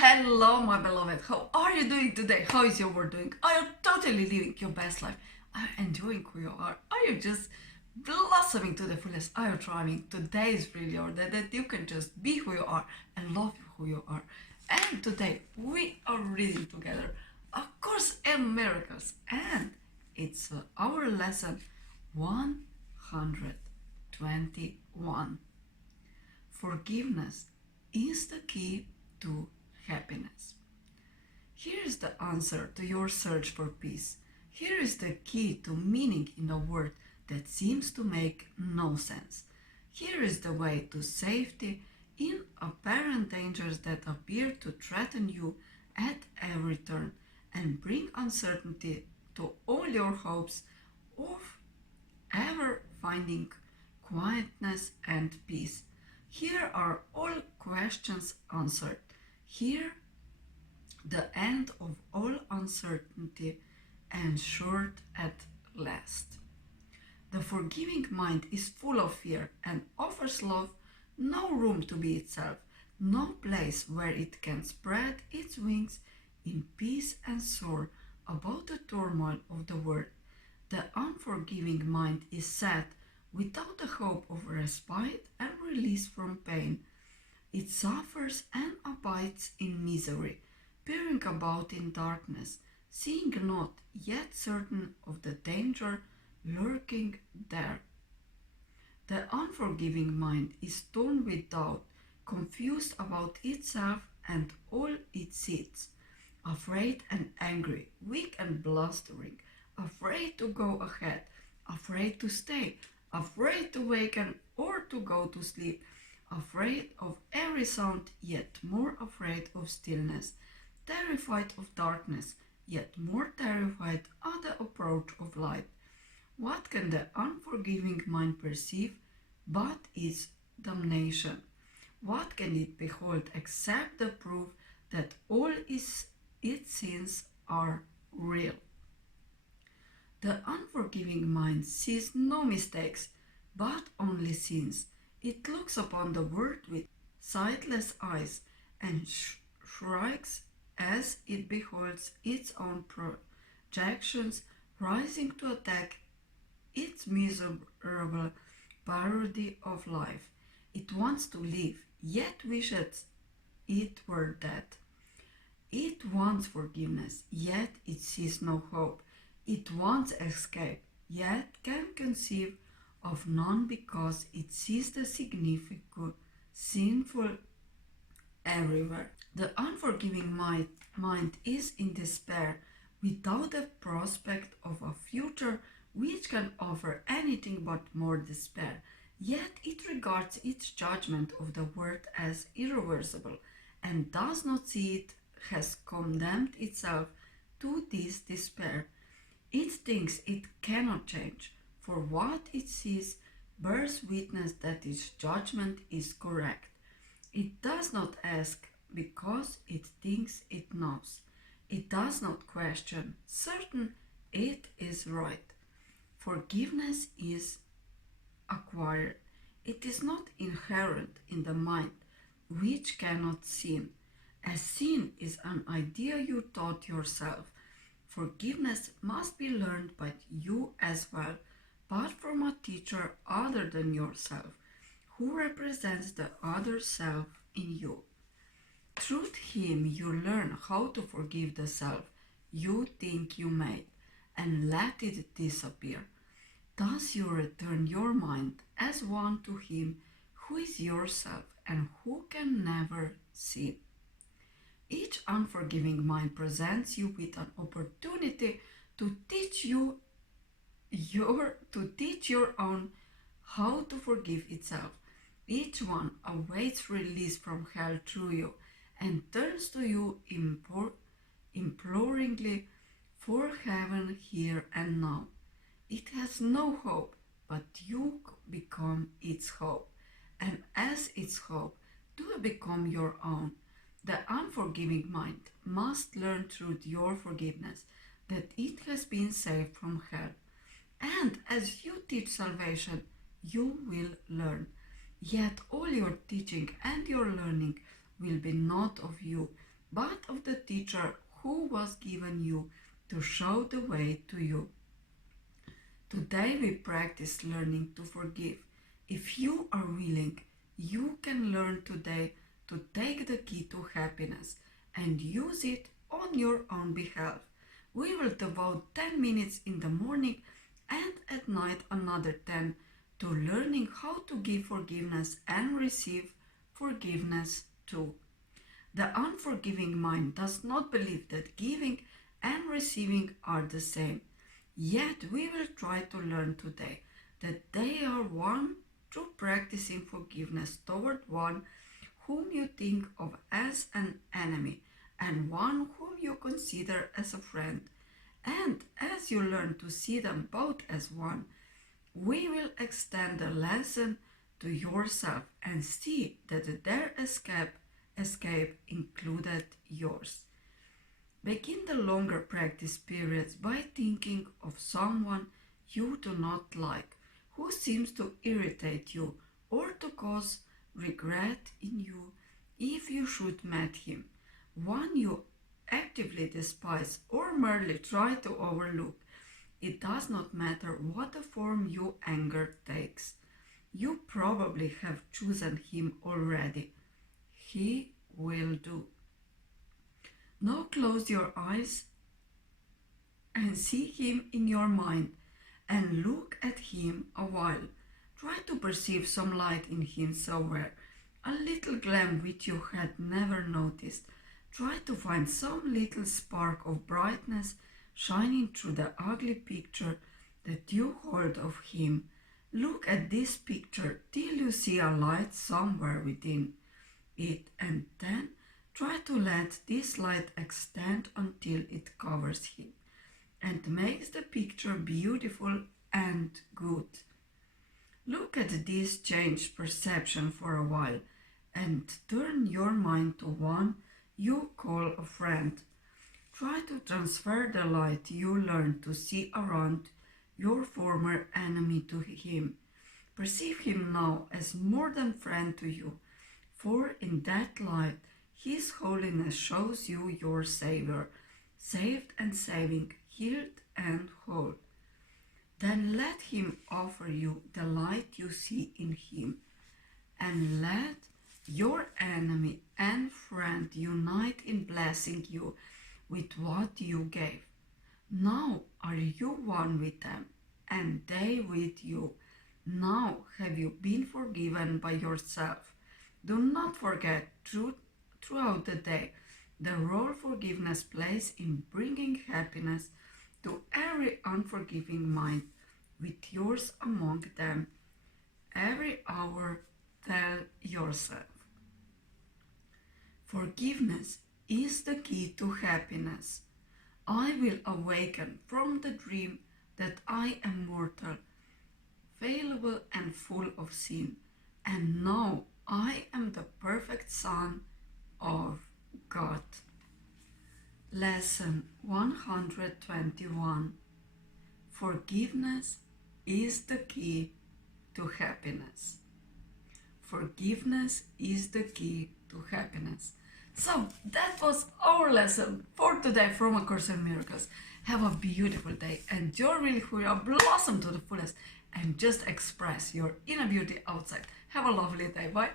Hello, my beloved. How are you doing today? How is your world doing? Are you totally living your best life? Are you enjoying who you are? Are you just blossoming to the fullest? Are you thriving? Today is really your day that you can just be who you are and love who you are. And today we are reading together A Course in Miracles, and it's our lesson 121. Forgiveness is the key to happiness. Here is the answer to your search for peace. Here is the key to meaning in a world that seems to make no sense. Here is the way to safety in apparent dangers that appear to threaten you at every turn and bring uncertainty to all your hopes of ever finding quietness and peace. Here are all questions answered. Here, the end of all uncertainty ensured at last. The forgiving mind is full of fear and offers love no room to be itself, no place where it can spread its wings in peace and soar above the turmoil of the world. The unforgiving mind is sad without the hope of respite and release from pain. It suffers and abides in misery, peering about in darkness, seeing not, yet certain of the danger lurking there. The unforgiving mind is torn with doubt, confused about itself and all it sees, afraid and angry, weak and blustering, afraid to go ahead, afraid to stay, afraid to waken or to go to sleep, afraid of every sound, yet more afraid of stillness, terrified of darkness, yet more terrified at the approach of light. What can the unforgiving mind perceive but its damnation? What can it behold except the proof that all its sins are real? The unforgiving mind sees no mistakes, but only sins. It looks upon the world with sightless eyes and shrieks as it beholds its own projections rising to attack its miserable parody of life. It wants to live, yet wishes it were dead. It wants forgiveness, yet it sees no hope. It wants escape, yet can conceive of none because it sees the significant sinful everywhere. The unforgiving mind is in despair without the prospect of a future which can offer anything but more despair. Yet it regards its judgment of the world as irreversible and does not see it has condemned itself to this despair. It thinks it cannot change, for what it sees bears witness that its judgment is correct. It does not ask because it thinks it knows. It does not question, certain it is right. Forgiveness is acquired. It is not inherent in the mind, which cannot sin. A sin is an idea you taught yourself. Forgiveness must be learned by you as well, but from a teacher other than yourself, who represents the other self in you. Through him you learn how to forgive the self you think you made and let it disappear. Thus you return your mind as one to him who is yourself and who can never sin. Each unforgiving mind presents you with an opportunity to teach your own how to forgive itself. Each one awaits release from hell through you and turns to you imploringly for heaven here and now. It has no hope, but you become its hope, and as its hope, do become your own. The unforgiving mind must learn through your forgiveness that it has been saved from hell. And as you teach salvation, you will learn. Yet all your teaching and your learning will be not of you, but of the teacher who was given you to show the way to you. Today we practice learning to forgive. If you are willing, you can learn today to take the key to happiness and use it on your own behalf. We will devote 10 minutes in the morning and at night another 10 to learning how to give forgiveness and receive forgiveness too. The unforgiving mind does not believe that giving and receiving are the same. Yet we will try to learn today that they are one through practicing forgiveness toward one whom you think of as an enemy and one whom you consider as a friend. And as you learn to see them both as one, we will extend the lesson to yourself and see that their escape included yours. Begin the longer practice periods by thinking of someone you do not like, who seems to irritate you or to cause regret in you if you should meet him, one you actively despise or merely try to overlook. It does not matter what the form your anger takes. You probably have chosen him already. He will do. Now close your eyes and see him in your mind and look at him a while. Try to perceive some light in him somewhere, a little gleam which you had never noticed. Try to find some little spark of brightness shining through the ugly picture that you hold of him. Look at this picture till you see a light somewhere within it, and then try to let this light extend until it covers him and makes the picture beautiful and good. Look at this changed perception for a while and turn your mind to one you call a friend. Try to transfer the light you learned to see around your former enemy to him. Perceive him now as more than friend to you, for in that light His holiness shows you your Savior, saved and saving, healed and whole. Then let him offer you the light you see in him, and let your enemy and friend unite in blessing you with what you gave. Now are you one with them, and they with you. Now have you been forgiven by yourself. Do not forget throughout the day the role forgiveness plays in bringing happiness to every unforgiving mind, with yours among them. Every hour tell yourself, forgiveness is the key to happiness. I will awaken from the dream that I am mortal, fallible and full of sin, and now I am the perfect Son of God. Lesson 121. Forgiveness is the key to happiness. Forgiveness is the key to happiness. So that was our lesson for today from A Course in Miracles. Have a beautiful day. Enjoy really who you are, blossom to the fullest, and just express your inner beauty outside. Have a lovely day. Bye.